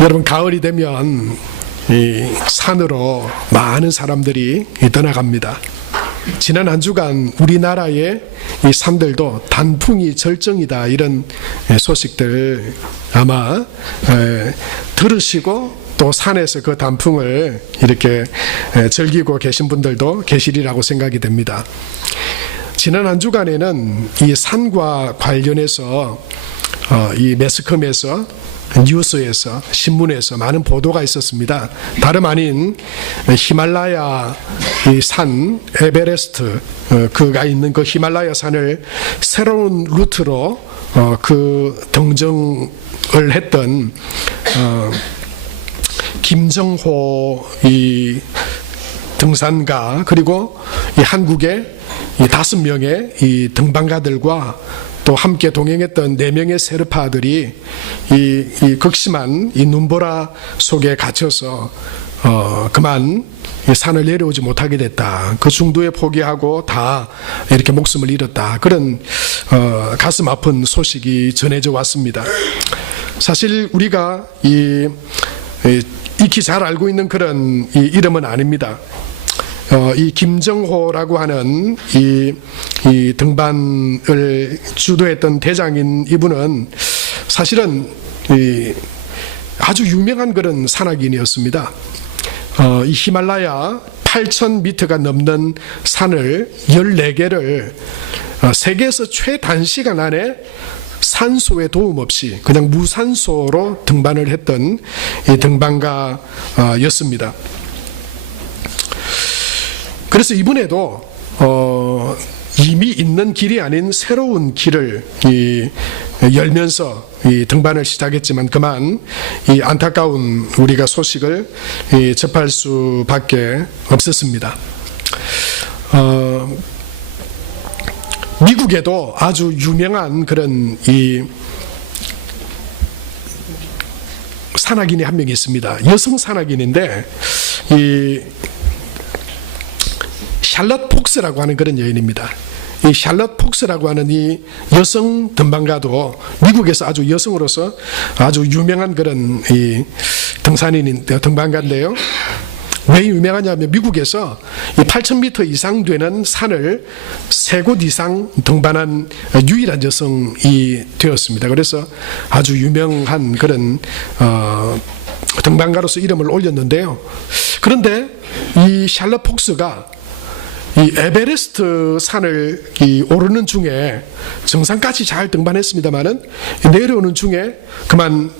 여러분, 가을이 되면 이 산으로 많은 사람들이 떠나갑니다. 지난 한 주간 우리나라의 이 산들도 단풍이 절정이다, 이런 소식들 아마 들으시고 또 산에서 그 단풍을 이렇게 즐기고 계신 분들도 계시리라고 생각이 됩니다. 지난 한 주간에는 이 산과 관련해서 이 매스컴에서, 뉴스에서, 신문에서 많은 보도가 있었습니다. 다름 아닌 히말라야 이 산 에베레스트, 그가 있는 그 히말라야 산을 새로운 루트로 그 등정을 했던 김정호 이 등산가, 그리고 이 한국의 이 5명의 이 등반가들과 또 함께 동행했던 4명의 세르파들이 이 극심한 이 눈보라 속에 갇혀서 그만 이 산을 내려오지 못하게 됐다. 그 중도에 포기하고 다 이렇게 목숨을 잃었다. 그런 가슴 아픈 소식이 전해져 왔습니다. 사실 우리가 익히 잘 알고 있는 그런 이 이름은 아닙니다. 이 김정호라고 하는 이 등반을 주도했던 대장인 이분은 사실은 아주 유명한 그런 산악인이었습니다. 이 히말라야 8,000m가 넘는 산을 14개를 세계에서 최단시간 안에 산소의 도움 없이 그냥 무산소로 등반을 했던 이 등반가였습니다. 그래서 이번에도 이미 있는 길이 아닌 새로운 길을 열면서 이 등반을 시작했지만 그만 이 안타까운 우리가 소식을 접할 수밖에 없었습니다. 미국에도 아주 유명한 그런 이 산악인이 한 명 있습니다. 여성 산악인인데 이 샬럿 폭스라고 하는 그런 여인입니다. 이 샬럿 폭스라고 하는 이 여성 등반가도 미국에서 아주 여성으로서 아주 유명한 그런 이 등반가인데요. 왜 유명하냐면 미국에서 이 8,000m 이상 되는 산을 3곳 이상 등반한 유일한 여성이 되었습니다. 그래서 아주 유명한 그런 등반가로서 이름을 올렸는데요. 그런데 이 샬럿 폭스가 이 에베레스트 산을 오르는 중에 정상까지 잘 등반했습니다만은 내려오는 중에 그만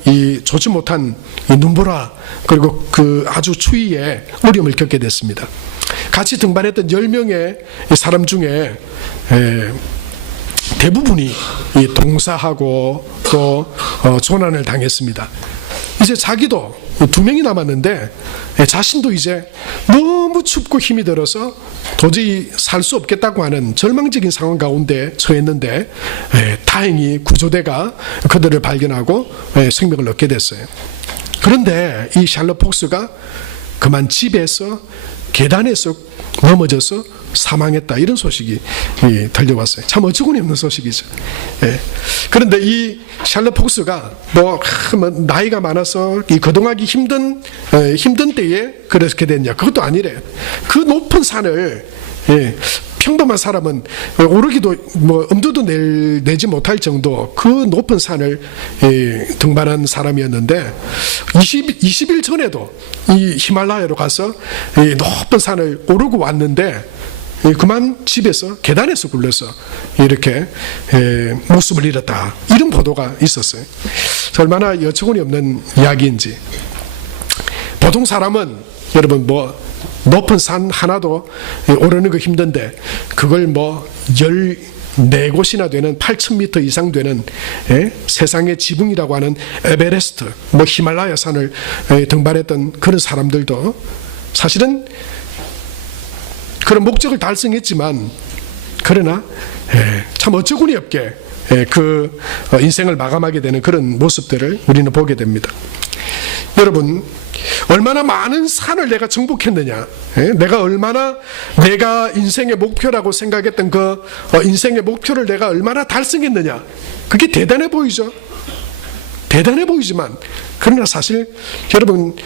좋지 못한 눈보라 그리고 그 아주 추위에 어려움을 겪게 됐습니다. 같이 등반했던 10명의 사람 중에 대부분이 동사하고 또 조난을 당했습니다. 이제 자기도 2명이 남았는데 자신도 이제 너무 춥고 힘이 들어서 도저히 살 수 없겠다고 하는 절망적인 상황 가운데 처했는데 다행히 구조대가 그들을 발견하고 생명을 얻게 됐어요. 그런데 이 샬럿 폭스가 그만 집에서 계단에서 넘어져서 사망했다, 이런 소식이 들려왔어요. 참 어처구니 없는 소식이죠. 그런데 이 샬럿 폭스가 나이가 많아서 거동하기 힘든 때에 그렇게 됐냐? 그것도 아니래요. 그 높은 산을 평범한 사람은 오르기도 엄두도 내지 못할 정도 그 높은 산을 등반한 사람이었는데 20일 전에도 이 히말라야로 가서 높은 산을 오르고 왔는데 그만 집에서 계단에서 굴러서 이렇게 목숨을 잃었다, 이런 보도가 있었어요. 얼마나 여처구니 없는 이야기인지. 보통 사람은 여러분 높은 산 하나도 오르는 거 힘든데 그걸 14곳이나 되는 8,000m 이상 되는 세상의 지붕이라고 하는 에베레스트, 히말라야 산을 등반했던 그런 사람들도 사실은 그런 목적을 달성했지만 그러나 참 어처구니 없게 그 인생을 마감하게 되는 그런 모습들을 우리는 보게 됩니다. 여러분, 얼마나 많은 산을 내가 정복했느냐, 내가 얼마나 내가 인생의 목표라고 생각했던 그 인생의 목표를 내가 얼마나 달성했느냐, 그게 대단해 보이죠. 대단해 보이지만 그러나 사실 여러분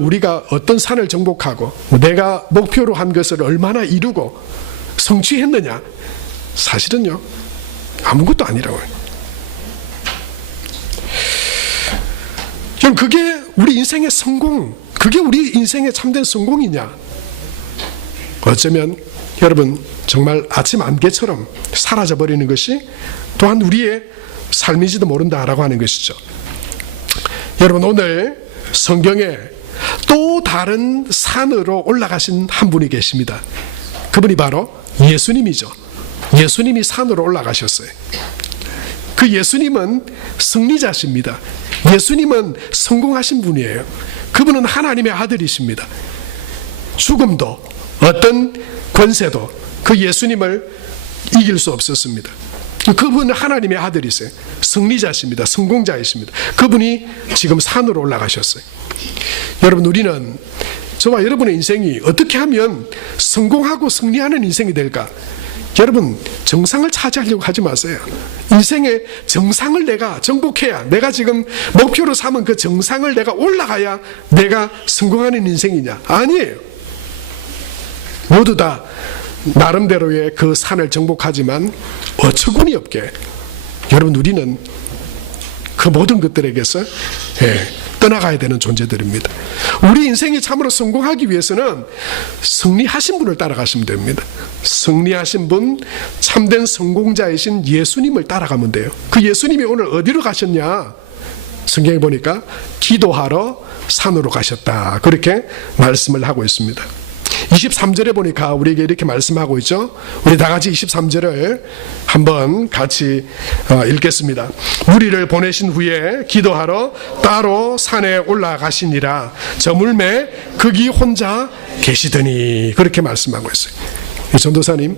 우리가 어떤 산을 정복하고 내가 목표로 한 것을 얼마나 이루고 성취했느냐, 사실은요 아무것도 아니라고요. 여러분 그게 우리 인생의 성공, 그게 우리 인생의 참된 성공이냐? 어쩌면 여러분 정말 아침 안개처럼 사라져버리는 것이 또한 우리의 삶인지도 모른다라고 하는 것이죠. 여러분 오늘 성경에 또 다른 산으로 올라가신 한 분이 계십니다. 그분이 바로 예수님이죠. 예수님이 산으로 올라가셨어요. 그 예수님은 승리자십니다. 예수님은 성공하신 분이에요. 그분은 하나님의 아들이십니다. 죽음도 어떤 권세도 그 예수님을 이길 수 없었습니다. 그분은 하나님의 아들이세요. 승리자십니다. 성공자이십니다. 그분이 지금 산으로 올라가셨어요. 여러분 우리는 저와 여러분의 인생이 어떻게 하면 성공하고 승리하는 인생이 될까? 여러분 정상을 차지하려고 하지 마세요. 인생의 정상을 내가 정복해야, 내가 지금 목표로 삼은 그 정상을 내가 올라가야 내가 성공하는 인생이냐? 아니에요. 모두 다 나름대로의 그 산을 정복하지만 어처구니 없게 여러분 우리는 그 모든 것들에게서 떠나가야 되는 존재들입니다. 우리 인생이 참으로 성공하기 위해서는 승리하신 분을 따라가시면 됩니다. 승리하신 분, 참된 성공자이신 예수님을 따라가면 돼요. 그 예수님이 오늘 어디로 가셨냐? 성경에 보니까 기도하러 산으로 가셨다, 그렇게 말씀을 하고 있습니다. 23절에 보니까 우리에게 이렇게 말씀하고 있죠. 우리 다 같이 23절을 한번 같이 읽겠습니다. 무리를 보내신 후에 기도하러 따로 산에 올라가시니라. 저물매 거기 혼자 계시더니, 그렇게 말씀하고 있어요. 이 전도사님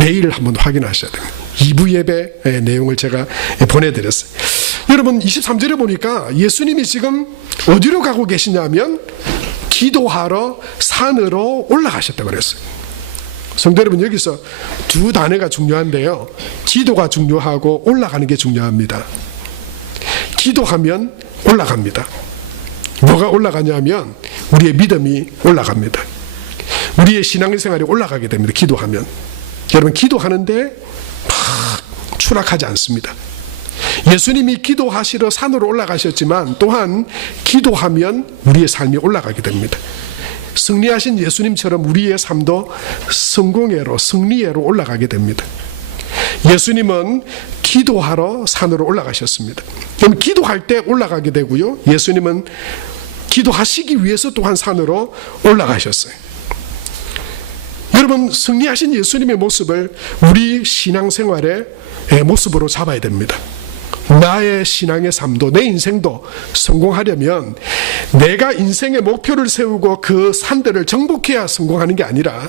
내일 한번 확인하셔야 됩니다. 2부 예배 내용을 제가 보내드렸어요. 여러분 23절에 보니까 예수님이 지금 어디로 가고 계시냐면 기도하러 산으로 올라가셨다고 그랬어요. 성도 여러분 여기서 두 단어가 중요한데요, 기도가 중요하고 올라가는 게 중요합니다. 기도하면 올라갑니다. 뭐가 올라가냐면 우리의 믿음이 올라갑니다. 우리의 신앙생활이 올라가게 됩니다. 기도하면. 여러분 기도하는데 막 추락하지 않습니다. 예수님이 기도하시러 산으로 올라가셨지만 또한 기도하면 우리의 삶이 올라가게 됩니다. 승리하신 예수님처럼 우리의 삶도 성공회로, 승리회로 올라가게 됩니다. 예수님은 기도하러 산으로 올라가셨습니다. 그럼 기도할 때 올라가게 되고요, 예수님은 기도하시기 위해서 또한 산으로 올라가셨어요. 여러분 승리하신 예수님의 모습을 우리 신앙생활의 모습으로 잡아야 됩니다. 나의 신앙의 삶도, 내 인생도 성공하려면 내가 인생의 목표를 세우고 그 산들을 정복해야 성공하는 게 아니라,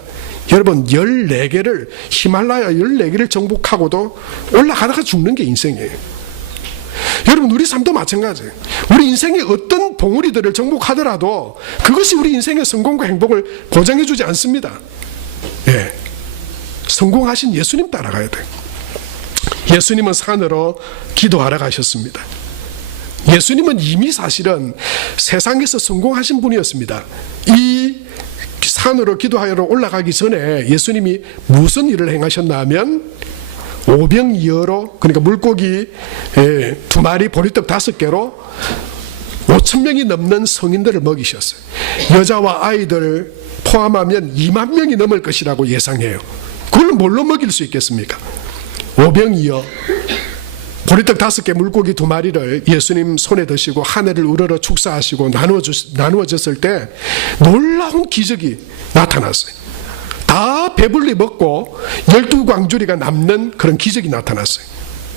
여러분 14개를, 히말라야 14개를 정복하고도 올라가다가 죽는 게 인생이에요. 여러분 우리 삶도 마찬가지예요. 우리 인생의 어떤 봉우리들을 정복하더라도 그것이 우리 인생의 성공과 행복을 보장해 주지 않습니다. 성공하신 예수님 따라가야 돼요. 예수님은 산으로 기도하러 가셨습니다. 예수님은 이미 사실은 세상에서 성공하신 분이었습니다. 이 산으로 기도하러 올라가기 전에 예수님이 무슨 일을 행하셨나 하면 오병이어로, 그러니까 물고기 2마리 보리떡 5개로 5,000명이 넘는 성인들을 먹이셨어요. 여자와 아이들 포함하면 2만 명이 넘을 것이라고 예상해요. 그걸 뭘로 먹일 수 있겠습니까? 오병이어 보리떡 5개 물고기 2마리를 예수님 손에 드시고 하늘을 우러러 축사하시고 나누어졌을 때 놀라운 기적이 나타났어요. 다 배불리 먹고 12광주리가 남는 그런 기적이 나타났어요.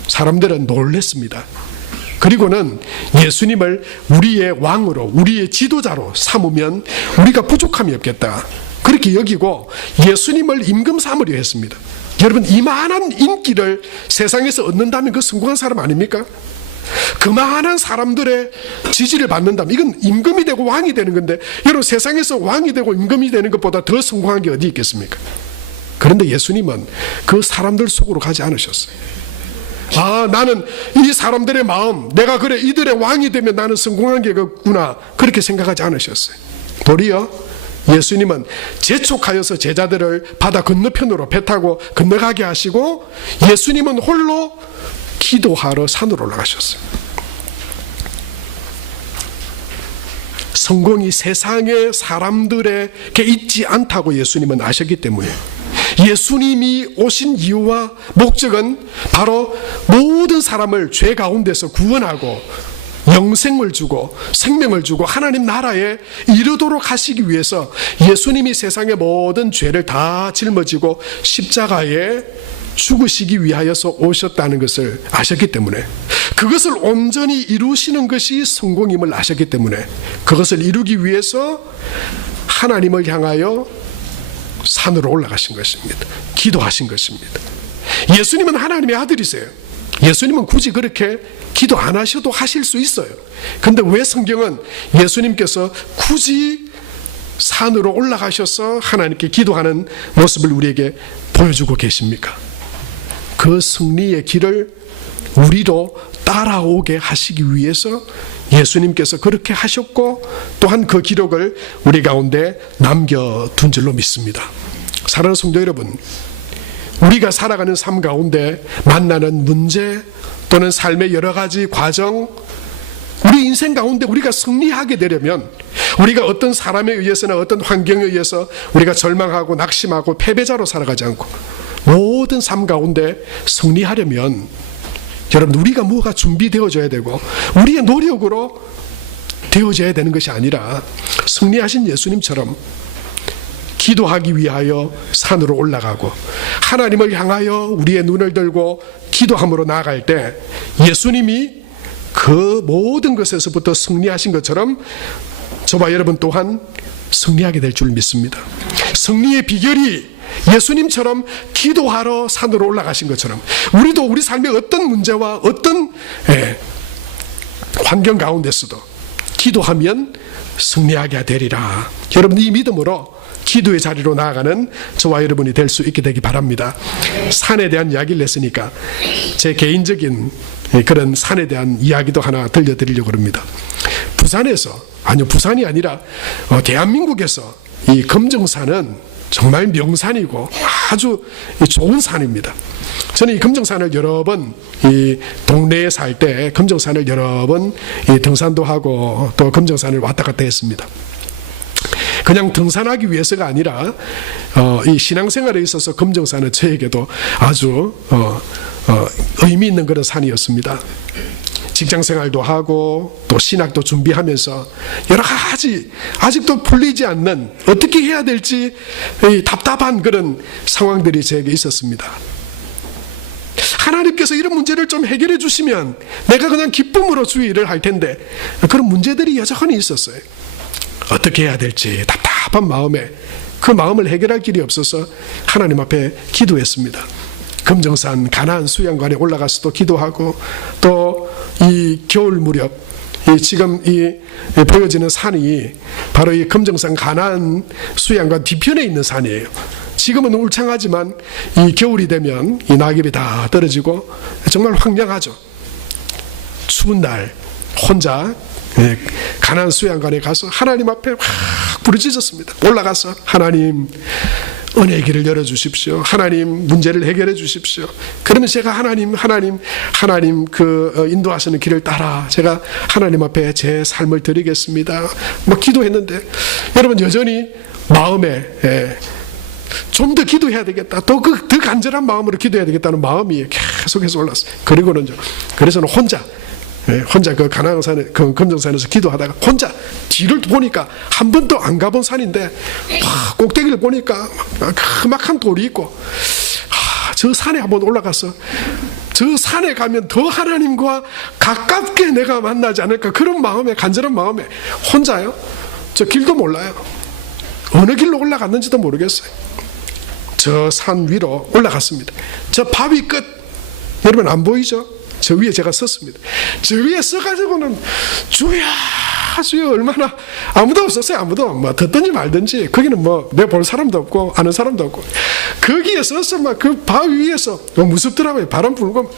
사람들은 놀랐습니다. 그리고는 예수님을 우리의 왕으로, 우리의 지도자로 삼으면 우리가 부족함이 없겠다, 그렇게 여기고 예수님을 임금 삼으려 했습니다. 여러분 이만한 인기를 세상에서 얻는다면 그 성공한 사람 아닙니까? 그만한 사람들의 지지를 받는다면 이건 임금이 되고 왕이 되는 건데, 여러분 세상에서 왕이 되고 임금이 되는 것보다 더 성공한 게 어디 있겠습니까? 그런데 예수님은 그 사람들 속으로 가지 않으셨어요. 나는 이 사람들의 마음, 내가 그래 이들의 왕이 되면 나는 성공한 게구나, 그렇게 생각하지 않으셨어요. 도리어 예수님은 재촉하여서 제자들을 바다 건너편으로 배 타고 건너가게 하시고, 예수님은 홀로 기도하러 산으로 올라가셨어요. 성공이 세상의 사람들에게 있지 않다고 예수님은 아셨기 때문에, 예수님이 오신 이유와 목적은 바로 모든 사람을 죄 가운데서 구원하고 영생을 주고 생명을 주고 하나님 나라에 이르도록 하시기 위해서 예수님이 세상의 모든 죄를 다 짊어지고 십자가에 죽으시기 위하여서 오셨다는 것을 아셨기 때문에, 그것을 온전히 이루시는 것이 성공임을 아셨기 때문에, 그것을 이루기 위해서 하나님을 향하여 산으로 올라가신 것입니다. 기도하신 것입니다. 예수님은 하나님의 아들이세요. 예수님은 굳이 그렇게 기도 안 하셔도 하실 수 있어요. 근데 왜 성경은 예수님께서 굳이 산으로 올라가셔서 하나님께 기도하는 모습을 우리에게 보여주고 계십니까? 그 승리의 길을 우리로 따라오게 하시기 위해서 예수님께서 그렇게 하셨고, 또한 그 기록을 우리 가운데 남겨둔 줄로 믿습니다. 사랑하는 성도 여러분, 우리가 살아가는 삶 가운데 만나는 문제 또는 삶의 여러 가지 과정, 우리 인생 가운데 우리가 승리하게 되려면, 우리가 어떤 사람에 의해서나 어떤 환경에 의해서 우리가 절망하고 낙심하고 패배자로 살아가지 않고 모든 삶 가운데 승리하려면, 여러분, 우리가 뭐가 준비되어져야 되고 우리의 노력으로 되어져야 되는 것이 아니라, 승리하신 예수님처럼 기도하기 위하여 산으로 올라가고 하나님을 향하여 우리의 눈을 들고 기도함으로 나아갈 때, 예수님이 그 모든 것에서부터 승리하신 것처럼 저와 여러분 또한 승리하게 될 줄 믿습니다. 승리의 비결이 예수님처럼 기도하러 산으로 올라가신 것처럼, 우리도 우리 삶의 어떤 문제와 어떤 환경 가운데서도 기도하면 승리하게 되리라. 여러분, 이 믿음으로 기도의 자리로 나아가는 저와 여러분이 될 수 있게 되기 바랍니다. 산에 대한 이야기를 했으니까 제 개인적인 그런 산에 대한 이야기도 하나 들려드리려고 합니다. 부산이 아니라 대한민국에서 이 금정산은 정말 명산이고 아주 좋은 산입니다. 저는 이 금정산을 여러 번, 이 동네에 살 때 금정산을 여러 번 등산도 하고 또 금정산을 왔다 갔다 했습니다. 그냥 등산하기 위해서가 아니라 이 신앙생활에 있어서 금정산은 저에게도 아주 의미 있는 그런 산이었습니다. 직장생활도 하고 또 신학도 준비하면서 여러 가지 아직도 풀리지 않는, 어떻게 해야 될지 답답한 그런 상황들이 저에게 있었습니다. 하나님께서 이런 문제를 좀 해결해 주시면 내가 그냥 기쁨으로 주의 일을 할 텐데, 그런 문제들이 여전히 있었어요. 어떻게 해야 될지 답답한 마음에, 그 마음을 해결할 길이 없어서 하나님 앞에 기도했습니다. 금정산 가나안 수양관에 올라가서도 기도하고, 또 이 겨울 무렵 지금 이 보여지는 산이 바로 이 금정산 가나안 수양관 뒤편에 있는 산이에요. 지금은 울창하지만 이 겨울이 되면 이 낙엽이 다 떨어지고 정말 황량하죠. 추운 날 혼자 가나안 수양관에 가서 하나님 앞에 확 부르짖었습니다. 올라가서 하나님, 은혜의 길을 열어주십시오. 하나님, 문제를 해결해 주십시오. 그러면 제가 하나님 그 인도하시는 길을 따라 제가 하나님 앞에 제 삶을 드리겠습니다. 기도했는데, 여러분, 여전히 마음에 좀 더 기도해야 되겠다, 더 간절한 마음으로 기도해야 되겠다는 마음이 계속해서 올랐어요. 그래서는 혼자 그 가나안산에, 그 금정산에서 기도하다가 혼자 뒤를 보니까 한 번도 안 가본 산인데 꼭대기를 보니까 큼막한 돌이 있고, 저 산에 한번 올라가서 저 산에 가면 더 하나님과 가깝게 내가 만나지 않을까, 그런 마음에, 간절한 마음에 혼자요. 저 길도 몰라요. 어느 길로 올라갔는지도 모르겠어요. 저 산 위로 올라갔습니다. 저 바위 끝, 여러분 안 보이죠? 저 위에 제가 섰습니다. 저 위에 서가지고는 주야 주여 얼마나 아무도 없었어요. 아무도 뭐 듣든지 말든지 거기는 뭐 내 볼 사람도 없고 아는 사람도 없고 거기에 서서 막 그 바위 위에서 무섭더라고요. 바람 불고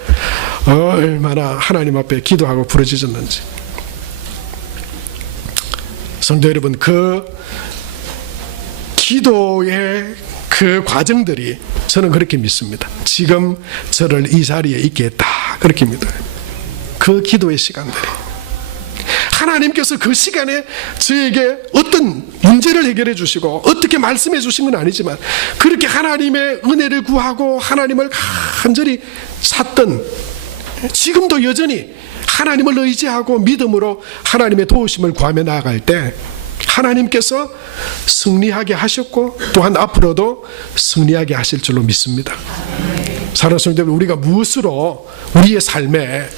얼마나 하나님 앞에 기도하고 부르짖었는지. 성도 여러분, 그 기도의 그 과정들이 저는 그렇게 믿습니다. 지금 저를 이 자리에 있게 했다 그렇게 믿어요. 그 기도의 시간들이 하나님께서 그 시간에 저에게 어떤 문제를 해결해 주시고 어떻게 말씀해 주신 건 아니지만 그렇게 하나님의 은혜를 구하고 하나님을 간절히 찾던, 지금도 여전히 하나님을 의지하고 믿음으로 하나님의 도우심을 구하며 나아갈 때 하나님께서 승리하게 하셨고 또한 앞으로도 승리하게 하실 줄로 믿습니다. 사랑하는 성도 여러분, 우리가 무엇으로 우리의 삶에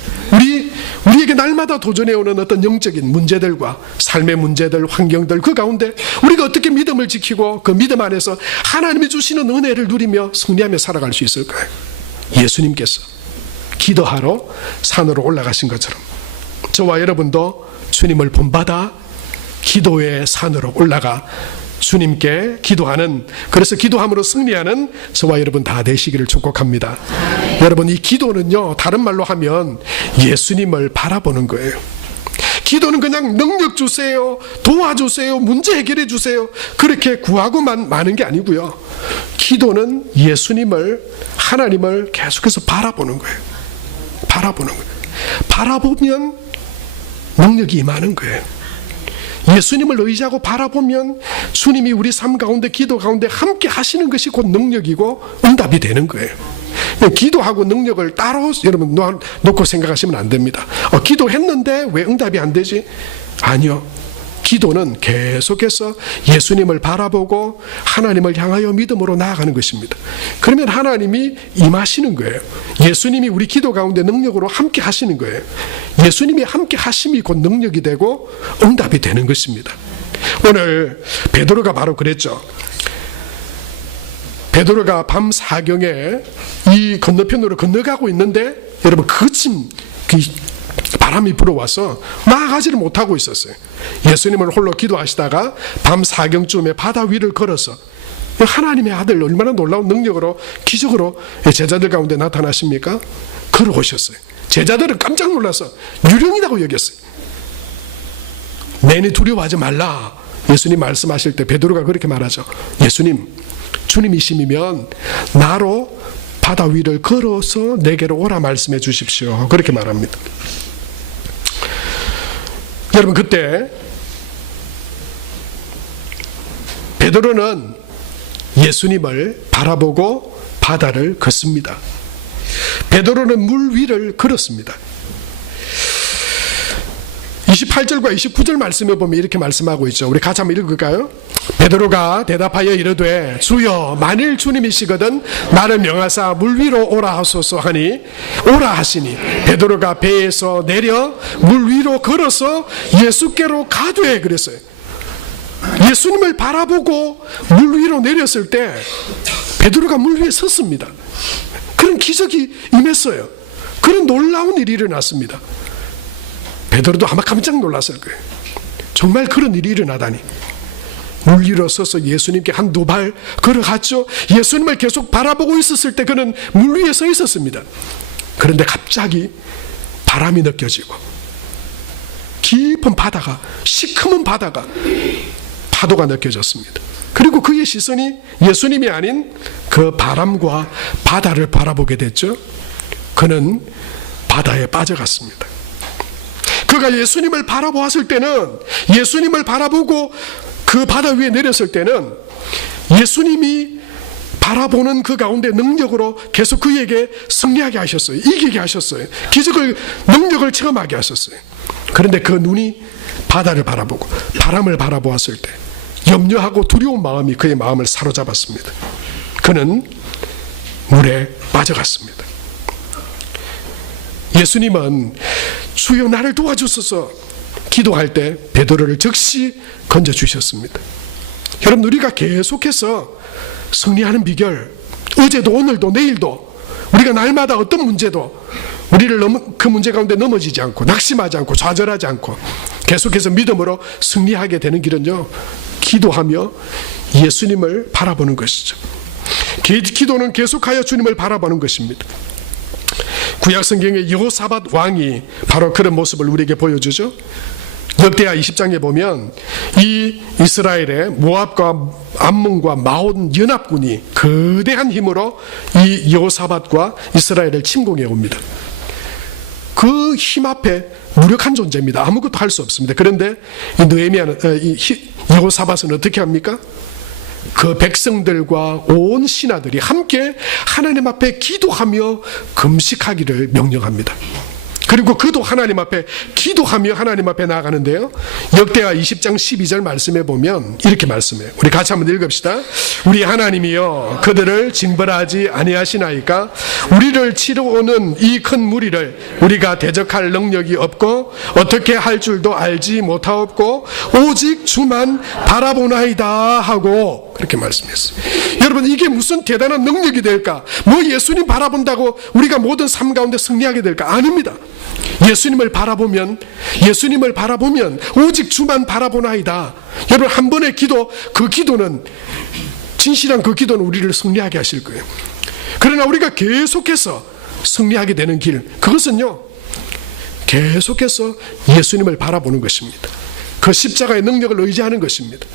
우리에게 날마다 도전해오는 어떤 영적인 문제들과 삶의 문제들, 환경들 그 가운데 우리가 어떻게 믿음을 지키고 그 믿음 안에서 하나님이 주시는 은혜를 누리며 승리하며 살아갈 수 있을까요? 예수님께서 기도하러 산으로 올라가신 것처럼 저와 여러분도 주님을 본받아 기도의 산으로 올라가 주님께 기도하는, 그래서 기도함으로 승리하는 저와 여러분 다 되시기를 축복합니다. 여러분, 이 기도는요, 다른 말로 하면 예수님을 바라보는 거예요. 기도는 그냥 능력 주세요, 도와주세요, 문제 해결해 주세요 그렇게 구하고만 마는 게 아니고요. 기도는 예수님을, 하나님을 계속해서 바라보는 거예요. 바라보는 거예요. 바라보면 능력이 임하는 거예요. 예수님을 의지하고 바라보면 주님이 우리 삶 가운데, 기도 가운데 함께 하시는 것이 곧 능력이고 응답이 되는 거예요. 기도하고 능력을 따로 여러분 놓고 생각하시면 안 됩니다. 기도했는데 왜 응답이 안 되지? 아니요. 기도는 계속해서 예수님을 바라보고 하나님을 향하여 믿음으로 나아가는 것입니다. 그러면 하나님이 임하시는 거예요. 예수님이 우리 기도 가운데 능력으로 함께 하시는 거예요. 예수님이 함께 하심이 곧 능력이 되고 응답이 되는 것입니다. 오늘 베드로가 바로 그랬죠. 베드로가 밤 사경에 이 건너편으로 건너가고 있는데 여러분 거친 바람이 불어와서 나아가지를 못하고 있었어요. 예수님을 홀로 기도하시다가 밤 사경쯤에 바다 위를 걸어서, 하나님의 아들 얼마나 놀라운 능력으로 기적으로 제자들 가운데 나타나십니까? 걸어오셨어요. 제자들은 깜짝 놀라서 유령이라고 여겼어요. 내니 두려워하지 말라. 예수님 말씀하실 때 베드로가 그렇게 말하죠. 예수님, 주님이시면 나로 바다 위를 걸어서 내게로 오라 말씀해 주십시오. 그렇게 말합니다. 여러분, 그때 베드로는 예수님을 바라보고 바다를 걷습니다. 베드로는 물 위를 걸었습니다. 28절과 29절 말씀에 보면 이렇게 말씀하고 있죠. 우리 같이 한번 읽을까요? 베드로가 대답하여 이르되 주여, 만일 주님이시거든 나를 명하사 물 위로 오라 하소서 하니 오라 하시니 베드로가 배에서 내려 물 위로 걸어서 예수께로 가되 그랬어요. 예수님을 바라보고 물 위로 내렸을 때 베드로가 물 위에 섰습니다. 그런 기적이 임했어요. 그런 놀라운 일이 일어났습니다. 베드로도 아마 깜짝 놀랐을 거예요. 정말 그런 일이 일어나다니. 물 위로 서서 예수님께 한 두 발 걸어갔죠. 예수님을 계속 바라보고 있었을 때 그는 물 위에 서 있었습니다. 그런데 갑자기 바람이 느껴지고 깊은 바다가, 시커먼 바다가, 파도가 느껴졌습니다. 그리고 그의 시선이 예수님이 아닌 그 바람과 바다를 바라보게 됐죠. 그는 바다에 빠져갔습니다. 그가 예수님을 바라보았을 때는, 예수님을 바라보고 그 바다 위에 내렸을 때는 예수님이 바라보는 그 가운데 능력으로 계속 그에게 승리하게 하셨어요. 이기게 하셨어요. 기적을, 능력을 체험하게 하셨어요. 그런데 그 눈이 바다를 바라보고 바람을 바라보았을 때 염려하고 두려운 마음이 그의 마음을 사로잡았습니다. 그는 물에 빠져갔습니다. 예수님은 주여 나를 도와주소서 기도할 때 베드로를 즉시 건져주셨습니다. 여러분, 우리가 계속해서 승리하는 비결, 어제도 오늘도 내일도 우리가 날마다 어떤 문제도 우리를 그 문제 가운데 넘어지지 않고 낙심하지 않고 좌절하지 않고 계속해서 믿음으로 승리하게 되는 길은요, 기도하며 예수님을 바라보는 것이죠. 기도는 계속하여 주님을 바라보는 것입니다. 구약 성경의 여호사밧 왕이 바로 그런 모습을 우리에게 보여주죠. 역대하 20장에 보면 이 이스라엘의 모압과 암몬과 마온 연합군이 거대한 힘으로 이 여호사밧과 이스라엘을 침공해 옵니다. 그 힘 앞에 무력한 존재입니다. 아무것도 할 수 없습니다. 그런데 이 느헤미야는, 여호사밧은 어떻게 합니까? 그 백성들과 온 신하들이 함께 하나님 앞에 기도하며 금식하기를 명령합니다. 그리고 그도 하나님 앞에 기도하며 하나님 앞에 나아가는데요, 역대하 20장 12절 말씀에 보면 이렇게 말씀해요. 우리 같이 한번 읽읍시다. 우리 하나님이여 그들을 징벌하지 아니하시나이까? 우리를 치러 오는 이 큰 무리를 우리가 대적할 능력이 없고 어떻게 할 줄도 알지 못하옵고 오직 주만 바라보나이다 하고 그렇게 말씀했어요. 여러분, 이게 무슨 대단한 능력이 될까? 뭐 예수님 바라본다고 우리가 모든 삶 가운데 승리하게 될까? 아닙니다. 예수님을 바라보면 오직 주만 바라보나이다. 여러분, 한 번의 기도, 그 기도는, 진실한 그 기도는 우리를 승리하게 하실 거예요. 그러나 우리가 계속해서 승리하게 되는 길, 그것은요, 계속해서 예수님을 바라보는 것입니다. 그 십자가의 능력을 의지하는 것입니다.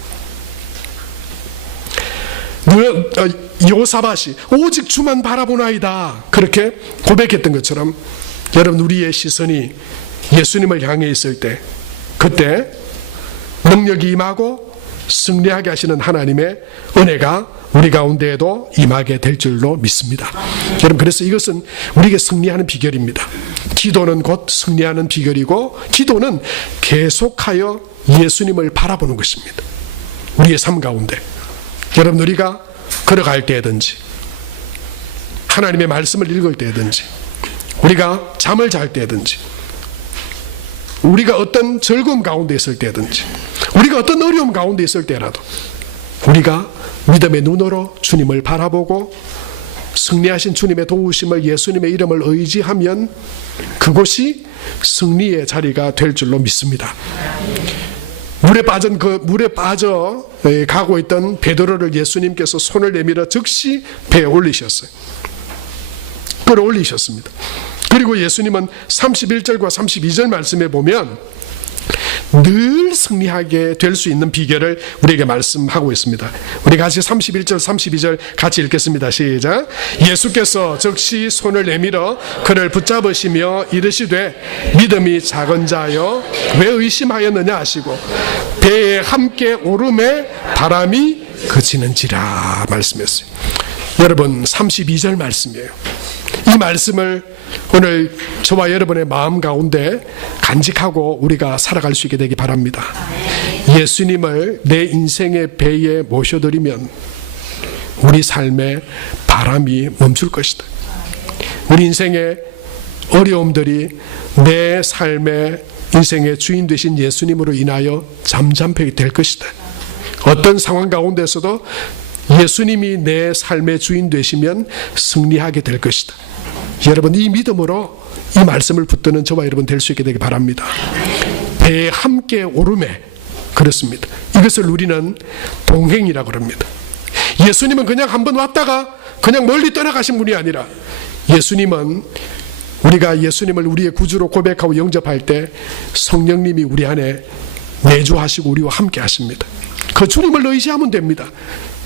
여호사밧이 오직 주만 바라보나이다 그렇게 고백했던 것처럼, 여러분, 우리의 시선이 예수님을 향해 있을 때, 그때 능력이 임하고 승리하게 하시는 하나님의 은혜가 우리 가운데에도 임하게 될 줄로 믿습니다. 여러분, 그래서 이것은 우리에게 승리하는 비결입니다. 기도는 곧 승리하는 비결이고, 기도는 계속하여 예수님을 바라보는 것입니다. 우리의 삶 가운데, 여러분, 우리가 걸어갈 때든지, 하나님의 말씀을 읽을 때든지, 우리가 잠을 잘 때든지, 우리가 어떤 즐거움 가운데 있을 때든지, 우리가 어떤 어려움 가운데 있을 때라도 우리가 믿음의 눈으로 주님을 바라보고 승리하신 주님의 도우심을, 예수님의 이름을 의지하면 그곳이 승리의 자리가 될 줄로 믿습니다. 물에 빠져 가고 있던 베드로를 예수님께서 손을 내밀어 즉시 배에 올리셨어요. 끌어올리셨습니다. 그리고 예수님은 31절과 32절 말씀에 보면 늘 승리하게 될 수 있는 비결을 우리에게 말씀하고 있습니다. 우리 같이 31절 32절 같이 읽겠습니다. 시작. 예수께서 즉시 손을 내밀어 그를 붙잡으시며 이르시되 믿음이 작은 자여 왜 의심하였느냐 하시고 배에 함께 오름에 바람이 그치는지라 말씀했어요. 여러분, 32절 말씀이에요. 이 말씀을 오늘 저와 여러분의 마음 가운데 간직하고 우리가 살아갈 수 있게 되기 바랍니다. 예수님을 내 인생의 배에 모셔드리면 우리 삶의 바람이 멈출 것이다. 우리 인생의 어려움들이 내 삶의 인생의 주인 되신 예수님으로 인하여 잠잠하게 될 것이다. 어떤 상황 가운데서도 예수님이 내 삶의 주인 되시면 승리하게 될 것이다. 여러분, 이 믿음으로 이 말씀을 붙드는 저와 여러분 될 수 있게 되기 바랍니다. 배에 함께 오름에, 그렇습니다. 이것을 우리는 동행이라고 합니다. 예수님은 그냥 한번 왔다가 그냥 멀리 떠나가신 분이 아니라, 예수님은 우리가 예수님을 우리의 구주로 고백하고 영접할 때 성령님이 우리 안에 내주하시고 우리와 함께 하십니다. 그 주님을 의지하면 됩니다.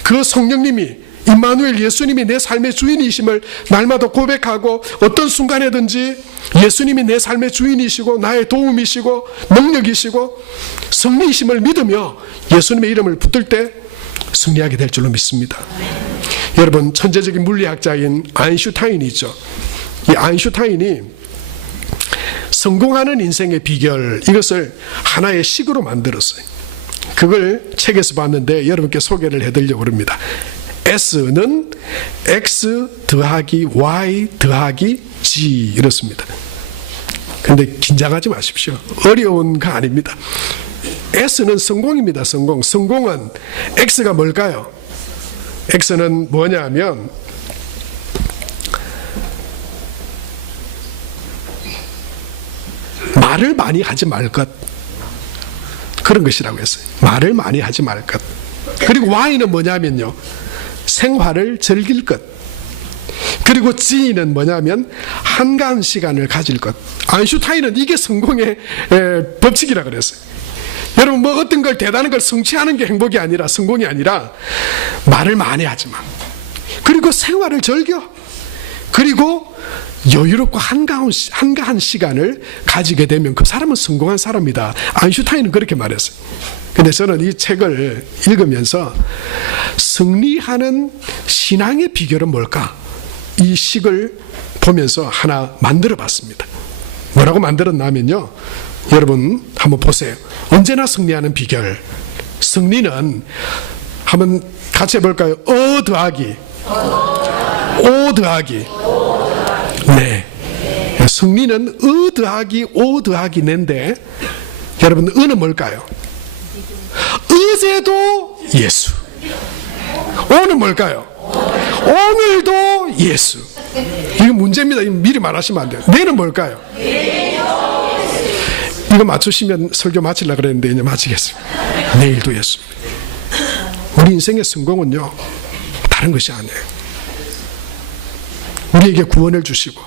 그 성령님이, 임마누엘, 예수님이 내 삶의 주인이심을 날마다 고백하고 어떤 순간에든지 예수님이 내 삶의 주인이시고 나의 도움이시고 능력이시고 승리이심을 믿으며 예수님의 이름을 붙들 때 승리하게 될 줄로 믿습니다. 여러분, 천재적인 물리학자인 아인슈타인이 있죠. 이 아인슈타인이 성공하는 인생의 비결, 이것을 하나의 식으로 만들었어요. 그걸 책에서 봤는데 여러분께 소개를 해드리려고 합니다. S는 X 더하기 Y 더하기 G 이렇습니다. 그런데 긴장하지 마십시오. 어려운 거 아닙니다. S는 성공입니다. 성공. 성공은 X가 뭘까요? X는 뭐냐 하면 말을 많이 하지 말 것. 그런 것이라고 했어요. 말을 많이 하지 말 것. 그리고 Y는 뭐냐면요, 생활을 즐길 것. 그리고 G는 뭐냐면 한가한 시간을 가질 것. 아인슈타인은 이게 성공의 법칙이라 그랬어요. 여러분, 뭐 어떤 걸 대단한 걸 성취하는 게 행복이 아니라, 성공이 아니라 말을 많이 하지만, 그리고 생활을 즐겨, 그리고 여유롭고 한가한 시간을 가지게 되면 그 사람은 성공한 사람이다. 아인슈타인은 그렇게 말했어요. 근데 저는 이 책을 읽으면서 승리하는 신앙의 비결은 뭘까? 이 식을 보면서 하나 만들어 봤습니다. 뭐라고 만들었냐면요, 여러분 한번 보세요. 언제나 승리하는 비결. 승리는 한번 같이 해볼까요? 더하기 O 더하기. 네. 승리는 더하기 O 더하기 내인데, 여러분 의는 뭘까요? 어제도 예수. 오는 뭘까요? 오늘도 예수. 이거 문제입니다. 이거 미리 말하시면 안 돼요. 내일은 뭘까요? 이거 맞추시면 설교 마치려고 그랬는데 이제 마치겠습니다. 내일도 예수. 우리 인생의 성공은요, 다른 것이 아니에요. 우리에게 구원을 주시고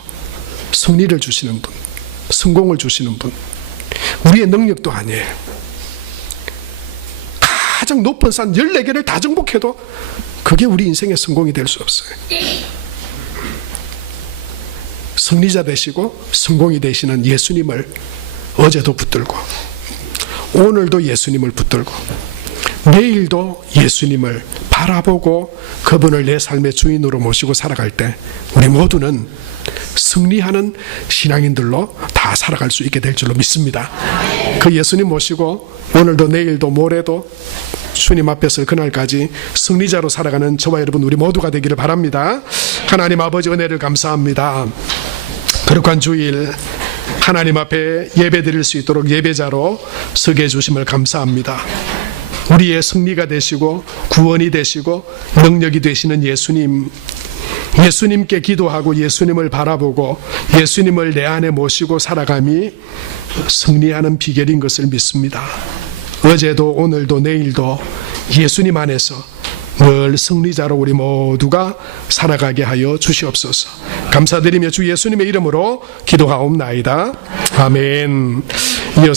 승리를 주시는 분, 성공을 주시는 분, 우리의 능력도 아니에요. 가장 높은 산 14개를 다 정복해도 그게 우리 인생의 성공이 될 수 없어요. 승리자 되시고 성공이 되시는 예수님을 어제도 붙들고, 오늘도 예수님을 붙들고, 내일도 예수님을 바라보고 그분을 내 삶의 주인으로 모시고 살아갈 때 우리 모두는 승리하는 신앙인들로 다 살아갈 수 있게 될 줄로 믿습니다. 그 예수님 모시고 오늘도 내일도 모레도 주님 앞에서 그날까지 승리자로 살아가는 저와 여러분 우리 모두가 되기를 바랍니다. 하나님 아버지, 은혜를 감사합니다. 거룩한 주일 하나님 앞에 예배드릴 수 있도록 예배자로 서게 해주심을 감사합니다. 우리의 승리가 되시고 구원이 되시고 능력이 되시는 예수님, 예수님께 기도하고 예수님을 바라보고 예수님을 내 안에 모시고 살아감이 승리하는 비결인 것을 믿습니다. 어제도 오늘도 내일도 예수님 안에서 늘 승리자로 우리 모두가 살아가게 하여 주시옵소서. 감사드리며 주 예수님의 이름으로 기도하옵나이다. 아멘. 이어서